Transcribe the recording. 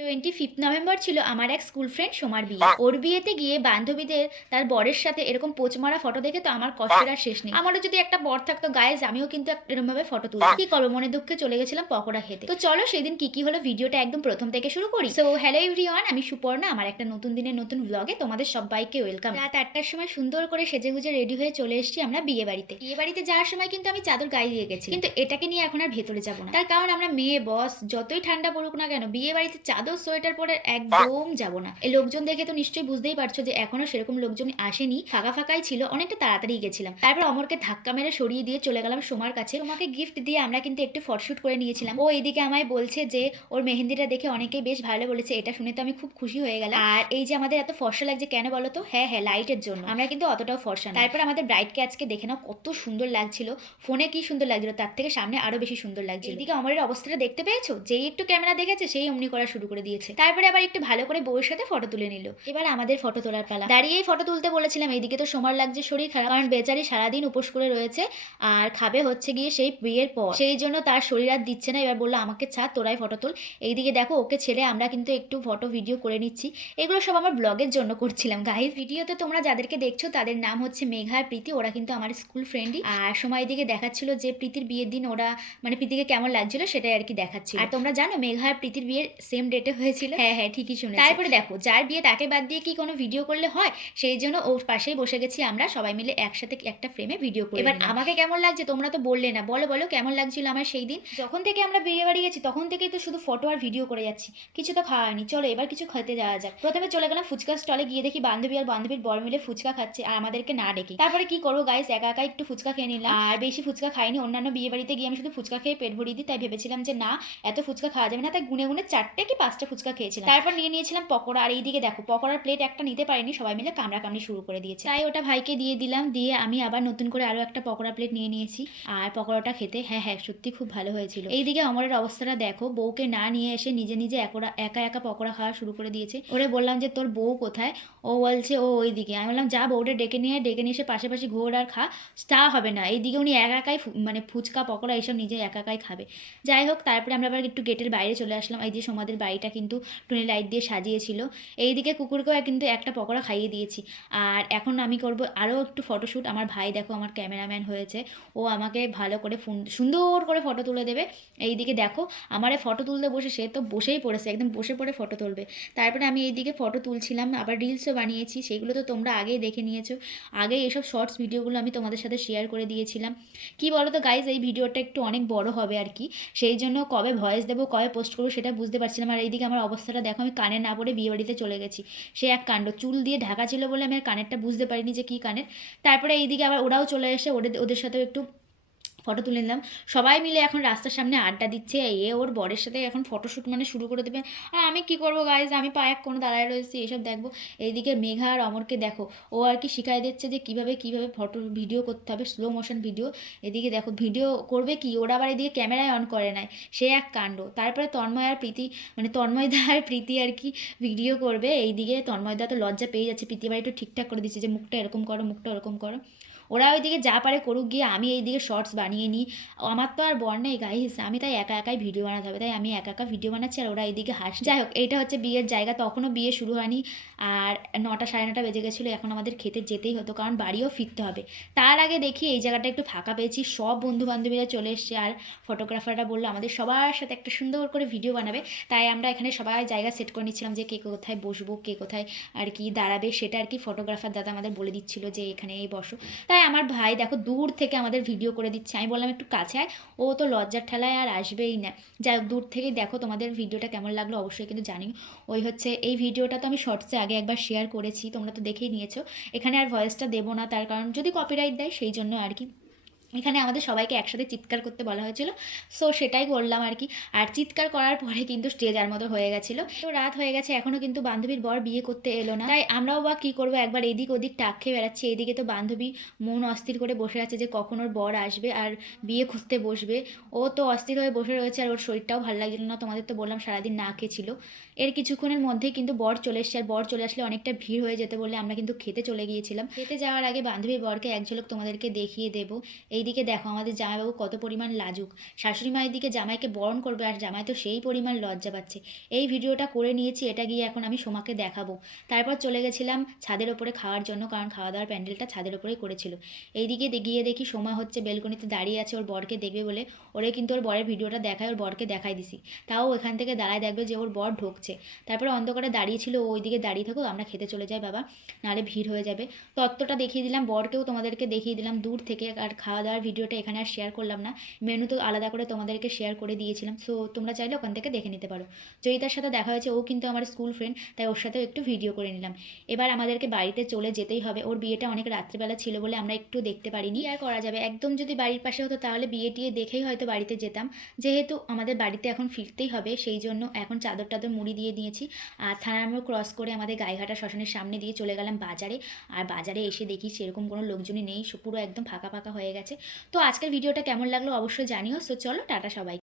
25 November ছিল আমার এক স্কুল ফ্রেন্ড সোমার বিয়ে। ওর বিয়েতে গিয়ে বান্ধবীদের তার বরের সাথে এরকম পোজ মারা ফটো দেখে তো আমার কষ্টের আর শেষ নেই। আমারও যদি একটা বর থাকতো গাইজ, আমিও কিন্তু এরকম ভাবে ফটো তুলতাম। কি করবো, মনে দুঃখে চলে গেছিলাম পকোড়া খেতে। তো চলো সেদিন কি কি হলো ভিডিওটা একদম প্রথম থেকে শুরু করি। সো হ্যালো এভরিওয়ান, আমি সুপর্ণা। আমার একটা নতুন দিনের নতুন ব্লগে তোমাদের সবাইকে ওয়েলকাম। রাত 8টার সময় সুন্দর করে সেজেগুজে রেডি হয়ে চলে এসেছি আমরা বিয়ে বাড়িতে। বিয়ে বাড়িতে যাওয়ার সময় কিন্তু আমি চাদর গায়ে দিয়ে গেছি, কিন্তু এটাকে নিয়ে এখন আর ভেতরে যাবো না। তার কারণ আমরা মেয়ে বস, যতই ঠান্ডা পড়ুক না কেন বিয়ে বাড়িতে চাদর সোয়েটার পরে একদম যাব না। এই লোকজন দেখে তো নিশ্চয়ই বুঝতেই পারছো যে এখনো সেরকম লোকজন আসেনি, ফাঁকা ফাঁকাই ছিল, অনেকটা তাড়াতাড়ি গেছিলাম। তারপর অমরকে ধাক্কা মেরে সরিয়ে দিয়ে চলে গেলাম সোমার কাছে। তোমাকে গিফট দিয়ে আমরা কিন্তু একটু ফটোশুট করে নিয়েছিলাম। ও এদিকে আমায় বলছে যে ওর মেহেন্দিটা দেখে অনেকেই বেশ ভালো বলেছে। এটা শুনে তো আমি খুব খুশি হয়ে গেলাম। আর এই যে আমাদের এত ফর্সা লাগছে কেন বলো তো? হ্যাঁ হ্যাঁ, লাইটের জন্য। আমরা কিন্তু অতটাও ফর্সা না। তারপর আমাদের ব্রাইডকে আজকে দেখে নাও কত সুন্দর লাগছিল। ফোনে কি সুন্দর লাগছিল, তার থেকে সামনে আরো বেশি সুন্দর লাগছিল। এদিকে অমরের অবস্থাটা দেখতে পেয়েছো? যেই একটু ক্যামেরা দেখেছে সেই অমনি করা শুরু করে দিয়েছে। তারপরে আবার একটু ভালো করে বউয়ের সাথে ফটো তুলে নিল। এবার আমাদের ফটো তোলার পালা। দাঁড়িয়েই ফটো তুলতে বলেছিলাম। এইদিকে তো সোমার লাগছে শরীর খারাপ, কারণ বেচারি সারাদিন উপোস করে রয়েছে আর খাবে হচ্ছে গিয়ে সেই বিয়ের পর, সেই জন্য তার শরীর আর দিচ্ছে না। এবার বললো আমাকে ছাড়, তোরাই ফটো তোল। এইদিকে দেখো ওকে ছেড়ে আমরা কিন্তু একটু ফটো ভিডিও করে নিচ্ছি। এগুলো সব আমার ব্লগের জন্য করছিলাম গাইস। ভিডিওতে তোমরা যাদেরকে দেখছো তাদের নাম হচ্ছে মেঘা আর প্রীতি। ওরা কিন্তু আমার স্কুল ফ্রেন্ডই। আর সময় দিকে দেখাচ্ছিল যে প্রীতির বিয়ের দিন ওরা মানে প্রীতিকে কেমন লাগছিল সেটাই আর কি দেখাচ্ছিল। আর তোমরা জানো মেঘা আর প্রীতির বিয়ের সেম ডেটে হয়েছিল। হ্যাঁ হ্যাঁ, ঠিকই শুনে। তারপরে দেখো যার বিয়ে তাকে বাদ দিয়ে কি কোনো ভিডিও করলে হয়? সেই জন্য ওর পাশেই বসে গেছি আমরা সবাই মিলে একসাথে একটা ফ্রেমে ভিডিও করে। এবার আমাকে কেমন লাগছে তোমরা তো বললে না, বলো বলো কেমন লাগছিল আমার সেই দিন। যখন থেকে আমরা বিয়ে বাড়ি গেছি তখন থেকেই তো শুধু ফটো আর ভিডিও করে যাচ্ছি, কিছু তো খাওয়া হয়নি। চলো এবার কিছু খেতে যাওয়া যাক। প্রথমে চলে গেলাম ফুচকা স্টলে, গিয়ে দেখি বান্ধবী আর বান্ধবীর বর মিলে ফুচকা খাচ্ছে আর আমাদেরকে না ডেকে। তারপরে কি করবো গাইস, একা একা একটু ফুচকা খেয়ে নিলাম। আর বেশি ফুচকা খাইনি। অন্যান্য বিয়ে বাড়িতে গিয়ে আমি শুধু ফুচকা খেয়ে পেট ভরিয়ে দিই, তাই ভেবেছিলাম যে না এত ফুচকা খাওয়া যাবে না, তাই গুনে গুনে 4টে কি 5টে ফুচকা খেয়েছিলাম। তারপর নিয়ে নিয়েছিলাম পকোড়া। আর এইদিকে দেখো পকোড়ার প্লেট একটা নিতে পারিনি, সবাই মিলে কামড়াকামড়ি শুরু করে দিয়েছে। তাই ওটা ভাইকে দিয়ে দিলাম, দিয়ে আমি আবার নতুন করে আরো একটা পকোড়া প্লেট নিয়ে নিয়েছি। আর পকোড়াটা খেতে হ্যাঁ হ্যাঁ সত্যি খুব ভালো হয়েছিল। এইদিকে অমরের অবস্থাটা দেখো, বউকে না নিয়ে এসে নিজে নিজে একা একা পকোড়া খাওয়া শুরু করে দিয়েছে। ওরে বললাম যে তোর বউ কোথায়? ও বলছে ও ওইদিকে। আমি বললাম যা বউটা ডেকে নিয়ে এসে পাশাপাশি ঘোর আর খা, তা হবে না। এইদিকে উনি একা একাই মানে ফুচকা পকোড়া এইসব নিজে একা একাই খাবে। যাই হোক, তারপরে আমরা আবার একটু গেটের বাইরে চলে আসলাম। এই যে সোমাদের বাড়িটা কিন্তু টুনি লাইট দিয়ে সাজিয়েছিল। এইদিকে কুকুরকেও কিন্তু একটা পকোড়া খাইয়ে দিয়েছি। আর এখন আমি করব আরও একটু ফটোশ্যুট। আমার ভাই দেখো আমার ক্যামেরাম্যান হয়েছে, ও আমাকে ভালো করে সুন্দর করে ফটো তুলে দেবে। এইদিকে দেখো আমার ফটো তুলতে বসে সে তো বসেই পড়েছে, একদম বসে পড়ে ফটো তুলবে। তারপরে আমি এইদিকে ফটো তুলছিলাম, আবার রিলসও বানিয়েছি, সেগুলো তো তোমরা আগেই দেখে নিয়েছো। আগে এইসব শর্টস ভিডিওগুলো আমি তোমাদের সাথে শেয়ার করে দিয়েছিলাম। কি বলো তো গাইজ, এই ভিডিওটা একটু অনেক বড় হবে আর কি, সেই জন্য কবে ভয়েস দেবো কবে পোস্ট করবো সেটা বুঝতে পারছিলাম। আর এইদিকে আমার অবস্থাটা দেখো, আমি কানে না পড়ে বিয়ে বাড়িতে চলে গেছি। সে এক কাণ্ড, চুল দিয়ে ঢাকা ছিল বলে আমি আর কানেরটা বুঝতে পারিনি যে কী কানের। তারপরে এইদিকে আবার ওরাও চলে এসে ওদের সাথেও একটু ফটো তুলে নিলাম। সবাই মিলে এখন রাস্তার সামনে আড্ডা দিচ্ছে, ওর বরের সাথে এখন ফটোশ্যুট মানে শুরু করে দেবে। আর আমি কি করবো গাইজ, আমি পায়ে কোনো দাঁড়ায় রয়েছি এসব দেখবো। এইদিকে মেঘা আর অমরকে দেখো, ও আর কি শিখাই দিচ্ছে যে কিভাবে ফটো ভিডিও করতে হবে, স্লো মোশন ভিডিও। এদিকে দেখো ভিডিও করবে কি, ওরা আবার এদিকে ক্যামেরায় অন করে নেয়, সে এক কাণ্ড। তারপরে তন্ময় আর প্রীতি মানে তন্ময়দা আর প্রীতি আর কি ভিডিও করবে। এইদিকে তন্ময়দা তো লজ্জা পেয়ে যাচ্ছে, প্রীতি আবার একটু ঠিকঠাক করে দিচ্ছে যে মুখটা এরকম করো, মুখটা ওরকম করো। ওরা ওইদিকে যা পারে করুক গিয়ে, আমি এইদিকে শর্টস বানিয়ে নিই। আমার তো আর বর নেই গাইস, আমি তাই একা একাই ভিডিও বানাতে হবে, তাই আমি একা একা ভিডিও বানাচ্ছি আর ওরা এইদিকে হাসছে। যাই হোক, এইটা হচ্ছে বিয়ের জায়গা, তখনও বিয়ে শুরু হয়নি। আর 9টা সাড়ে 9টা বেজে গেছিলো, এখন আমাদের খেতে যেতেই হতো কারণ বাড়িও ফিরতে হবে। তার আগে দেখি এই জায়গাটা একটু ফাঁকা পেয়েছি, সব বন্ধু বান্ধবীরা চলে এসছে। আর ফটোগ্রাফাররা বললো আমাদের সবার সাথে একটা সুন্দর করে ভিডিও বানাবে, তাই আমরা এখানে সবাই জায়গা সেট করে নিচ্ছিলাম যে কে কোথায় বসবো, কে কোথায় আর কি দাঁড়াবে, সেটা আর কি ফটোগ্রাফার দাদা আমাদের বলে দিচ্ছিল যে এখানে এই বসো। তাই আমার ভাই দেখো দূর থেকে আমাদের ভিডিও করে দিচ্ছে। আমি বললাম একটু কাছে আয়, ও তো লজ্জার ঠেলায় আর আসবেই না। যাই হোক, দূর থেকে দেখো তোমাদের ভিডিওটা কেমন লাগলো অবশ্যই কিন্তু জানিও। ওই হচ্ছে এই ভিডিওটা তো আমি শর্টসে আগে একবার শেয়ার করেছি, তোমরা তো দেখেই নিয়েছো। এখানে আর ভয়েসটা দেবো না, তার কারণ যদি কপিরাইট দেয় সেই জন্য আর কি। এখানে আমাদের সবাইকে একসাথে চিৎকার করতে বলা হয়েছিল, সো সেটাই করলাম আর কি। আর চিৎকার করার পরে কিন্তু স্টেজার মতো হয়ে গেছিলো। তো রাত হয়ে গেছে, এখনও কিন্তু বান্ধবীর বর বিয়ে করতে এলো না, তাই আমরাও বা কী করবো, একবার এদিক ওদিক টাক খেয়ে বেড়াচ্ছি। এদিকে তো বান্ধবী মন অস্থির করে বসে আছে যে কখন ওর বর আসবে আর বিয়ে করতে বসবে। ও তো অস্থির হয়ে বসে রয়েছে, আর ওর শরীরটাও ভালো লাগছিল না, তোমাদের তো বললাম সারাদিন না খেয়েছিল। এর কিছুক্ষণের মধ্যেই কিন্তু বর চলে এসছে, আর বর চলে আসলে অনেকটা ভিড় হয়ে যেতে বলে আমরা কিন্তু খেতে চলে গিয়েছিলাম। খেতে যাওয়ার আগে বান্ধবী বরকে এক ঝলক তোমাদেরকে দেখিয়ে দেবো। এইদিকে দেখো আমাদের জামাইবাবু কত পরিমাণ লাজুক। শাশুড়ি মা এদিকে জামাইকে বরণ করবে, আর জামাই তো সেই পরিমাণ লজ্জা পাচ্ছে। এই ভিডিওটা করে নিয়েছি, এটা গিয়ে এখন আমি সোমাকে দেখাবো। তারপর চলে গেছিলাম ছাদের ওপরে খাওয়ার জন্য, কারণ খাওয়া দাওয়ার প্যান্ডেলটা ছাদের ওপরেই করেছিল। এইদিকে গিয়ে দেখি সোমা হচ্ছে বেলকনিতে দাঁড়িয়ে আছে ওর বরকে দেখবে বলে। ওরে কিন্তু ওর বরের ভিডিওটা দেখায়, ওর বরকে দেখাই দিছি। তাও এখান থেকে দাঁড়ায় দেখবে যে ওর বর ঢুকছে। তারপরে অন্ধকারে দাঁড়িয়েছিল, ওইদিকে দাঁড়িয়ে থাকুক, আমরা খেতে চলে যাই বাবা, নাহলে ভিড় হয়ে যাবে। তত্ত্বটা দেখিয়ে দিলাম, বরকেও তোমাদেরকে দেখিয়ে দিলাম দূর থেকে। আর খাওয়া দাওয়ার ভিডিওটা এখানে আর শেয়ার করলাম না, মেনু তো আলাদা করে তোমাদেরকে শেয়ার করে দিয়েছিলাম, সো তোমরা চাইলে ওখান থেকে দেখে নিতে পারো। জয়িতার সাথে দেখা হয়েছে, ও কিন্তু আমার স্কুল ফ্রেন্ড, তাই ওর সাথেও একটু ভিডিও করে নিলাম। এবার আমাদেরকে বাড়িতে চলে যেতেই হবে, ওর বিয়েটা অনেক রাত্রিবেলা ছিল বলে আমরা একটু দেখতে পারিনি। আর করা যাবে, একদম যদি বাড়ির পাশে হতো তাহলে বিয়ে টিয়ে দেখেই হয়তো বাড়িতে যেতাম। যেহেতু আমাদের বাড়িতে এখন ফিরতেই হবে, সেই জন্য এখন চাদর টাদর মুড়ি দিয়ে দিয়েছি। আর থানার মোড় ক্রস করে আমাদের গাইঘাটা শ্মশানের সামনে দিয়ে চলে গেলাম বাজারে। আর বাজারে এসে দেখি সেরকম কোনো লোকজনই নেই, পুরো একদম ফাঁকা ফাঁকা হয়ে গেছে। তো আজকের ভিডিওটা কেমন লাগলো অবশ্যই জানিও। সো চলো টাটা সবাই।